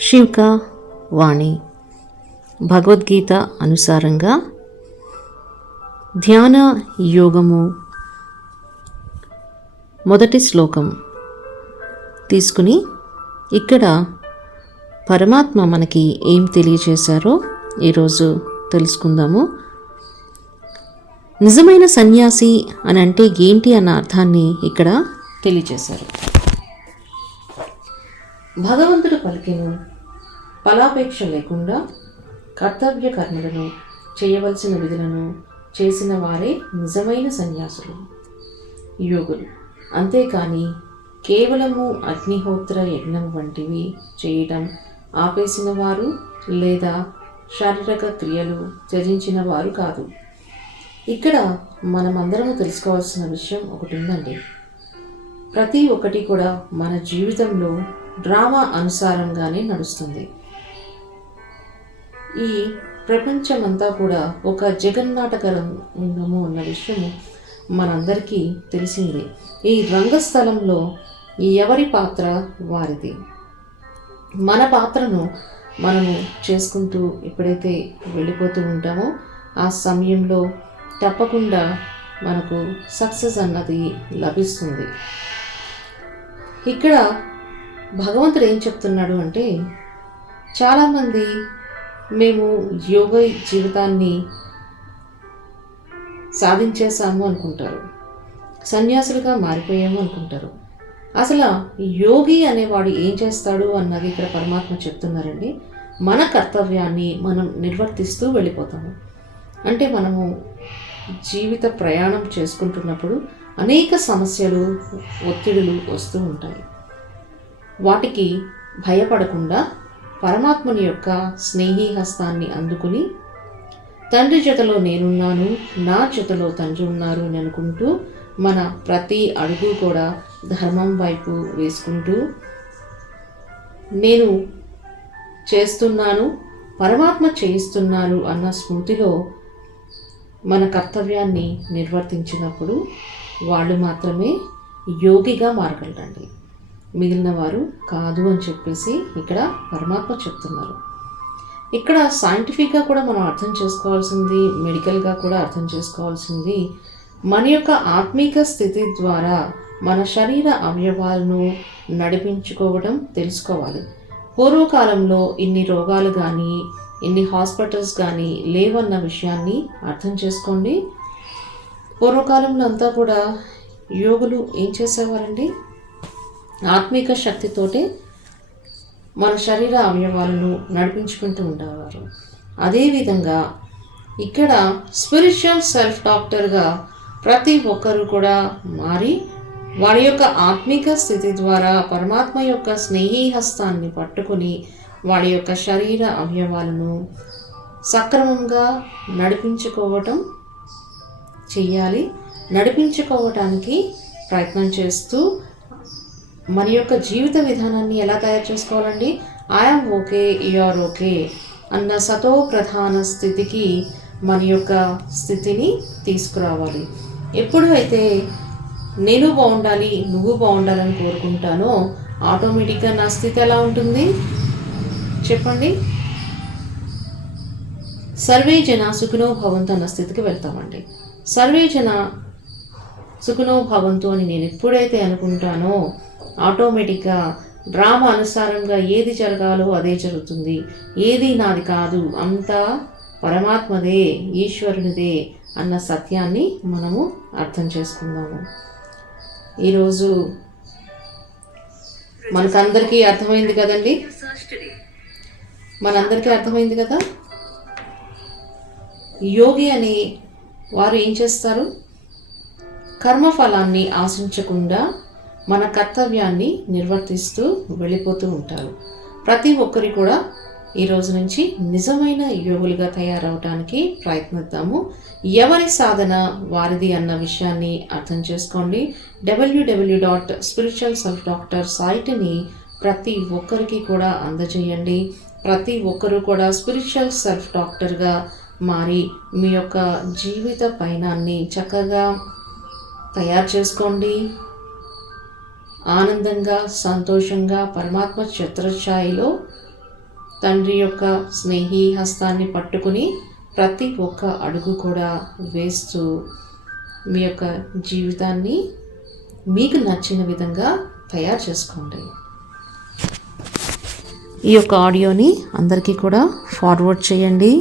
శివక వాణి. భగవద్గీత అనుసారంగా ధ్యాన యోగము మొదటి శ్లోకం తీసుకుని ఇక్కడ పరమాత్మ మనకి ఏం తెలియచేశారో ఈరోజు తెలుసుకుందాము. నిజమైన సన్యాసి అని అంటే ఏంటి అన్న అర్థాన్ని ఇక్కడ తెలియచేశారు. భగవంతుడు పలికెను. ఫలాపేక్ష లేకుండా కర్తవ్య కర్మలను చేయవలసిన విధులను చేసిన వారే నిజమైన సన్యాసులు. యోగులు అంతేకాని కేవలము అగ్నిహోత్ర యజ్ఞం వంటివి చేయటం ఆపేసిన వారు లేదా శారీరక క్రియలు త్యజించిన వారు కాదు. ఇక్కడ మనమందరము తెలుసుకోవాల్సిన విషయం ఒకటి ఉందండి ప్రతి ఒక్కటి కూడా మన జీవితంలో డ్రామా అనుసారంగానే నడుస్తుంది. ఈ ప్రపంచమంతా కూడా ఒక జగన్నాటక రంగము అన్న విషయము మనందరికీ తెలిసిందే. ఈ రంగస్థలంలో ఎవరి పాత్ర వారిది? మన పాత్రను మనము చేసుకుంటూ ఎప్పుడైతే వెళ్ళిపోతూ ఉంటామో ఆ సమయంలో తప్పకుండా మనకు సక్సెస్ అన్నది లభిస్తుంది. ఇక్కడ భగవంతుడు ఏం చెప్తున్నాడు అంటే చాలామంది మేము యోగ జీవితాన్ని సాధించేసాము అనుకుంటారు. సన్యాసులుగా మారిపోయాము అనుకుంటారు. అసలు యోగి అనేవాడు ఏం చేస్తాడు అన్నది ఇక్కడ పరమాత్మ చెప్తున్నారండి. మన కర్తవ్యాన్ని మనం నిర్వర్తిస్తూ వెళ్ళిపోతాము. అంటే మనము జీవిత ప్రయాణం చేసుకుంటున్నప్పుడు అనేక సమస్యలు ఒత్తిడులు వస్తూ ఉంటాయి. వాటికి భయపడకుండా పరమాత్ముని యొక్క స్నేహీ హస్తాన్ని అందుకుని తండ్రి జతలో నేనున్నాను నా జతలో తండ్రి ఉన్నారు అని అనుకుంటూ మన ప్రతి అడుగు కూడా ధర్మం వైపు వేసుకుంటూ నేను చేస్తున్నాను పరమాత్మ చేయిస్తున్నాను అన్న స్మృతిలో మన కర్తవ్యాన్ని నిర్వర్తించినప్పుడు వాళ్ళు మాత్రమే యోగిగా మారగలరండి. మిగిలిన వారు కాదు అని చెప్పేసి ఇక్కడ పరమాత్మ చెప్తున్నారు. ఇక్కడ సైంటిఫిక్గా కూడా మనం అర్థం చేసుకోవాల్సింది మెడికల్గా కూడా అర్థం చేసుకోవాల్సింది మన యొక్క ఆత్మీక స్థితి ద్వారా మన శరీర అవయవాలను నడిపించుకోవడం తెలుసుకోవాలి. పూర్వకాలంలో ఇన్ని రోగాలు కానీ ఇన్ని హాస్పిటల్స్ కానీ లేవన్న విషయాన్ని అర్థం చేసుకోండి. పూర్వకాలంలో అంతా కూడా యోగులు ఏం చేసేవారండి? ఆత్మిక శక్తితోటే మన శరీర అవయవాలను నడిపించుకుంటూ ఉండేవారు. అదేవిధంగా ఇక్కడ స్పిరిచువల్ సెల్ఫ్ డాక్టర్గా ప్రతి ఒక్కరు కూడా మారి వారి యొక్క ఆత్మిక స్థితి ద్వారా పరమాత్మ యొక్క స్నేహీ హస్తాన్ని పట్టుకుని వాడి యొక్క శరీర అవయవాలను సక్రమంగా నడిపించుకోవటం చెయ్యాలి. నడిపించుకోవటానికి ప్రయత్నం చేస్తూ మన యొక్క జీవిత విధానాన్ని ఎలా తయారు చేసుకోవాలండి? ఐఎమ్ ఓకే యూఆర్ ఓకే అన్న సతో ప్రధాన స్థితికి మన యొక్క స్థితిని తీసుకురావాలి. ఎప్పుడు అయితే నేను బాగుండాలి నువ్వు బాగుండాలని కోరుకుంటానో ఆటోమేటిక్గా నా స్థితి ఎలా ఉంటుంది? చెప్పండి. సర్వే జన సుఖినో భవంతు అన్న స్థితికి వెళ్తామండి. సర్వే జన సుఖినో భవంతు అని నేను ఎప్పుడైతే అనుకుంటానో ఆటోమేటిక్గా డ్రామా అనుసారంగా ఏది జరగాలో అదే జరుగుతుంది. ఏది నాది కాదు అంతా పరమాత్మదే ఈశ్వరునిదే అన్న సత్యాన్ని మనము అర్థం చేసుకుందాము. ఈరోజు మనకందరికీ అర్థమైంది కదండి? మనందరికీ అర్థమైంది కదా? యోగి అని వారు ఏం చేస్తారు? కర్మఫలాన్ని ఆశించకుండా మన కర్తవ్యాన్ని నిర్వర్తిస్తూ వెళ్ళిపోతూ ఉంటారు. ప్రతి ఒక్కరి కూడా ఈ రోజు నుంచి నిజమైన యోగులుగా తయారవడానికి ప్రయత్నిద్దాము. ఎవరి సాధన వారిది అన్న విషయాన్ని అర్థం చేసుకోండి. WW dot spiritual self doctor సైట్ని ప్రతి ఒక్కరికి కూడా అందజేయండి. ప్రతి ఒక్కరూ కూడా స్పిరిచువల్ సెల్ఫ్ డాక్టర్గా మారి మీ యొక్క జీవిత పయనాన్ని చక్కగా తయారు చేసుకోండి ఆనందంగా సంతోషంగా పరమాత్మ చిత్రఛాయిలో తండ్రి యొక్క స్నేహి హస్తాన్ని పట్టుకుని ప్రతి ఒక్క అడుగు కూడా వేస్తూ మీ యొక్క జీవితాన్ని మీకు నచ్చిన విధంగా తయారు చేసుకోండి. ఈ యొక్క ఆడియోని అందరికీ కూడా ఫార్వర్డ్ చేయండి.